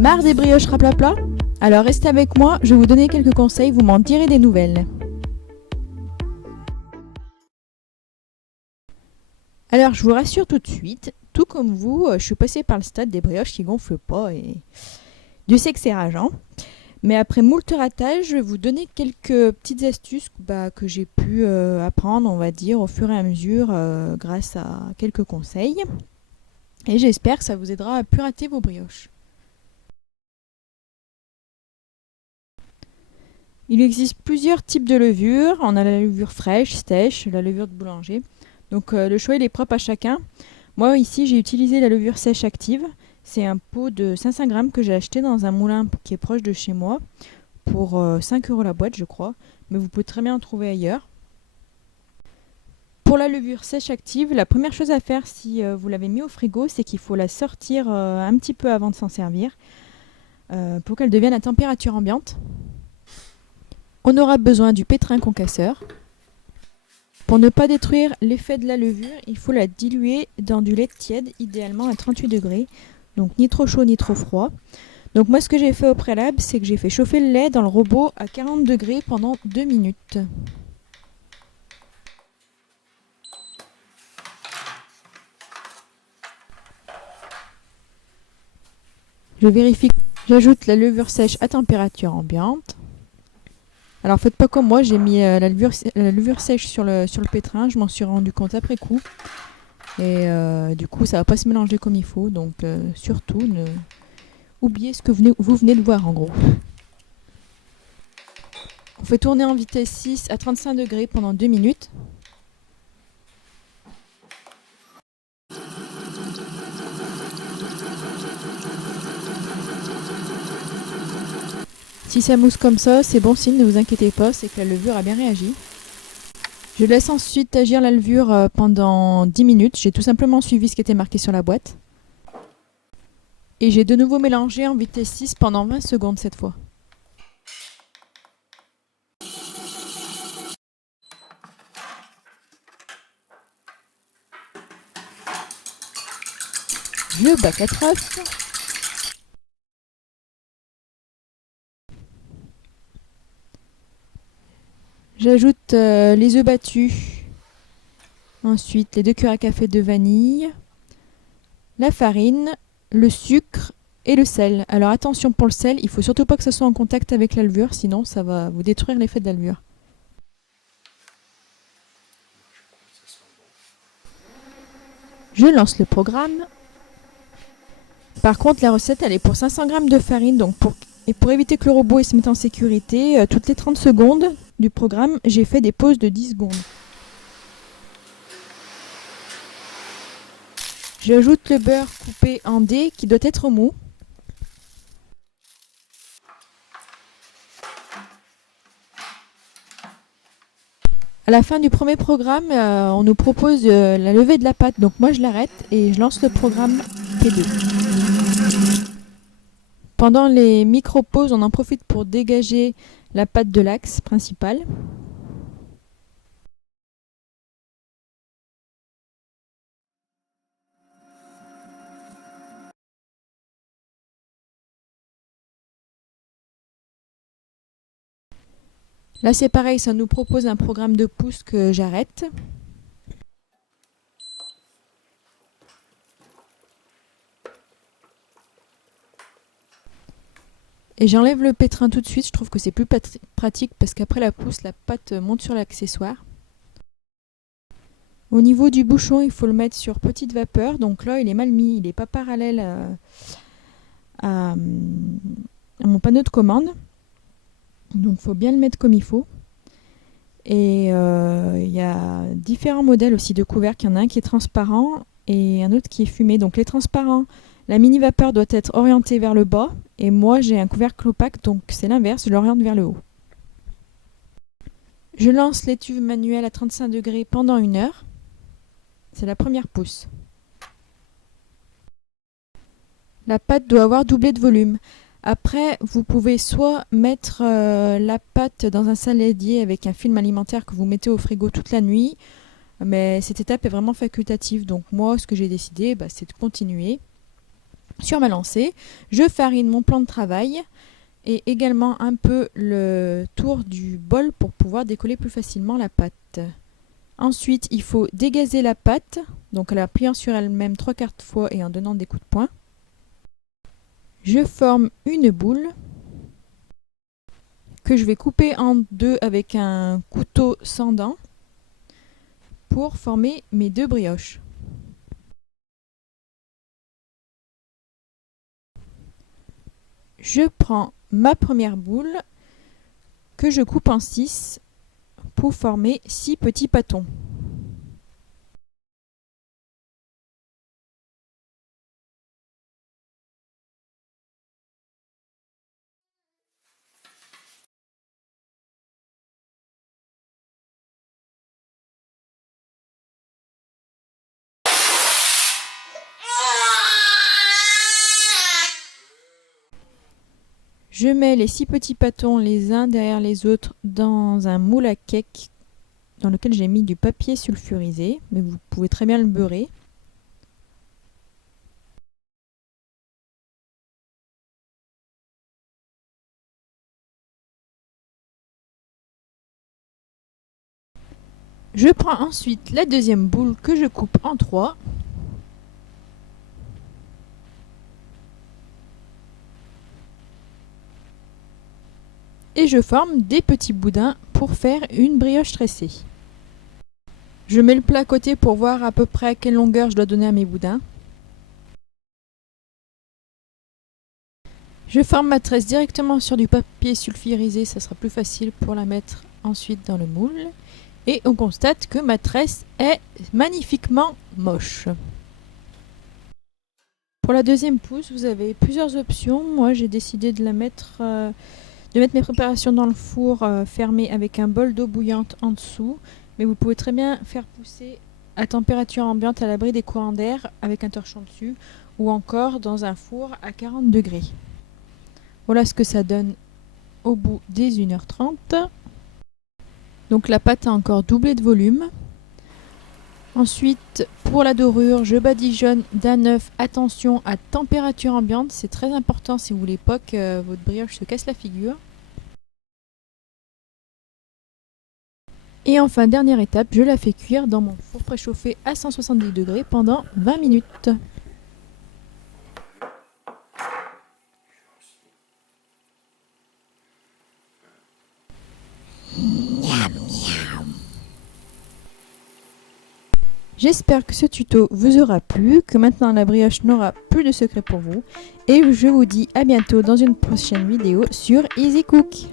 Marre des brioches raplapla? Alors restez avec moi, je vais vous donner quelques conseils, vous m'en direz des nouvelles. Alors je vous rassure tout de suite, tout comme vous, je suis passée par le stade des brioches qui gonflent pas et Dieu sait que c'est rageant. Mais après moult ratages, je vais vous donner quelques petites astuces que j'ai pu apprendre, on va dire, au fur et à mesure grâce à quelques conseils. Et j'espère que ça vous aidera à plus rater vos brioches. Il existe plusieurs types de levure. On a la levure fraîche, sèche, la levure de boulanger. Donc le choix il est propre à chacun. Moi ici j'ai utilisé la levure sèche active. C'est un pot de 500 grammes que j'ai acheté dans un moulin qui est proche de chez moi pour 5 € la boîte je crois. Mais vous pouvez très bien en trouver ailleurs. Pour la levure sèche active, la première chose à faire si vous l'avez mis au frigo, c'est qu'il faut la sortir un petit peu avant de s'en servir pour qu'elle devienne à température ambiante. On aura besoin du pétrin concasseur. Pour ne pas détruire l'effet de la levure, il faut la diluer dans du lait tiède, idéalement à 38 degrés. Donc ni trop chaud ni trop froid. Donc moi ce que j'ai fait au préalable, c'est que j'ai fait chauffer le lait dans le robot à 40 degrés pendant 2 minutes. Je vérifie que j'ajoute la levure sèche à température ambiante. Alors faites pas comme moi, j'ai mis la levure sèche sur le pétrin, je m'en suis rendu compte après coup. Et du coup ça va pas se mélanger comme il faut, donc surtout oubliez ce que vous venez de voir en gros. On fait tourner en vitesse 6 à 35 degrés pendant 2 minutes. Si ça mousse comme ça, c'est bon signe, ne vous inquiétez pas, c'est que la levure a bien réagi. Je laisse ensuite agir la levure pendant 10 minutes. J'ai tout simplement suivi ce qui était marqué sur la boîte. Et j'ai de nouveau mélangé en vitesse 6 pendant 20 secondes cette fois. Le bac à traces. J'ajoute les œufs battus. Ensuite, les 2 cuillères à café de vanille. La farine, le sucre et le sel. Alors attention pour le sel, il faut surtout pas que ça soit en contact avec la levure, sinon ça va vous détruire l'effet de la levure. Je lance le programme. Par contre, la recette elle est pour 500 g de farine, donc pour éviter que le robot se mette en sécurité, toutes les 30 secondes du programme, j'ai fait des pauses de 10 secondes. J'ajoute le beurre coupé en dés qui doit être mou. À la fin du premier programme, on nous propose la levée de la pâte, donc moi je l'arrête et je lance le programme P2. Pendant les micro-pauses, on en profite pour dégager la pâte de l'axe principal. Là c'est pareil, ça nous propose un programme de pouce que j'arrête. Et j'enlève le pétrin tout de suite, je trouve que c'est plus pratique parce qu'après la pousse, la pâte monte sur l'accessoire. Au niveau du bouchon, il faut le mettre sur petite vapeur, donc là il est mal mis, il n'est pas parallèle à mon panneau de commande. Donc il faut bien le mettre comme il faut. Et il y a différents modèles aussi de couvercle, il y en a un qui est transparent et un autre qui est fumé. Donc les transparents, la mini vapeur doit être orientée vers le bas et moi j'ai un couvercle opaque donc c'est l'inverse, je l'oriente vers le haut. Je lance l'étuve manuelle à 35 degrés pendant 1 heure. C'est la première pousse. La pâte doit avoir doublé de volume. Après, vous pouvez soit mettre la pâte dans un saladier avec un film alimentaire que vous mettez au frigo toute la nuit, mais cette étape est vraiment facultative. Donc moi, ce que j'ai décidé, c'est de continuer. Sur ma lancée, je farine mon plan de travail et également un peu le tour du bol pour pouvoir décoller plus facilement la pâte. Ensuite, il faut dégazer la pâte, donc en la pliant sur elle-même 3/4 fois et en donnant des coups de poing. Je forme une boule que je vais couper en deux avec un couteau sans dents pour former mes 2 brioches. Je prends ma première boule que je coupe en 6 pour former 6 petits pâtons. Je mets les 6 petits pâtons les uns derrière les autres dans un moule à cake dans lequel j'ai mis du papier sulfurisé, mais vous pouvez très bien le beurrer. Je prends ensuite la deuxième boule que je coupe en 3. Et je forme des petits boudins pour faire une brioche tressée. Je mets le plat à côté pour voir à peu près à quelle longueur je dois donner à mes boudins. Je forme ma tresse directement sur du papier sulfurisé, ça sera plus facile pour la mettre ensuite dans le moule. Et on constate que ma tresse est magnifiquement moche. Pour la deuxième pousse, vous avez plusieurs options. Moi, j'ai décidé de mettre mes préparations dans le four fermé avec un bol d'eau bouillante en dessous. Mais vous pouvez très bien faire pousser à température ambiante à l'abri des courants d'air avec un torchon dessus ou encore dans un four à 40 degrés. Voilà ce que ça donne au bout des 1h30. Donc la pâte a encore doublé de volume. Ensuite, pour la dorure, je badigeonne d'un œuf. Attention à température ambiante, c'est très important si vous voulez pas que votre brioche se casse la figure. Et enfin, dernière étape, je la fais cuire dans mon four préchauffé à 170 degrés pendant 20 minutes. J'espère que ce tuto vous aura plu, que maintenant la brioche n'aura plus de secret pour vous. Et je vous dis à bientôt dans une prochaine vidéo sur Easy Cook.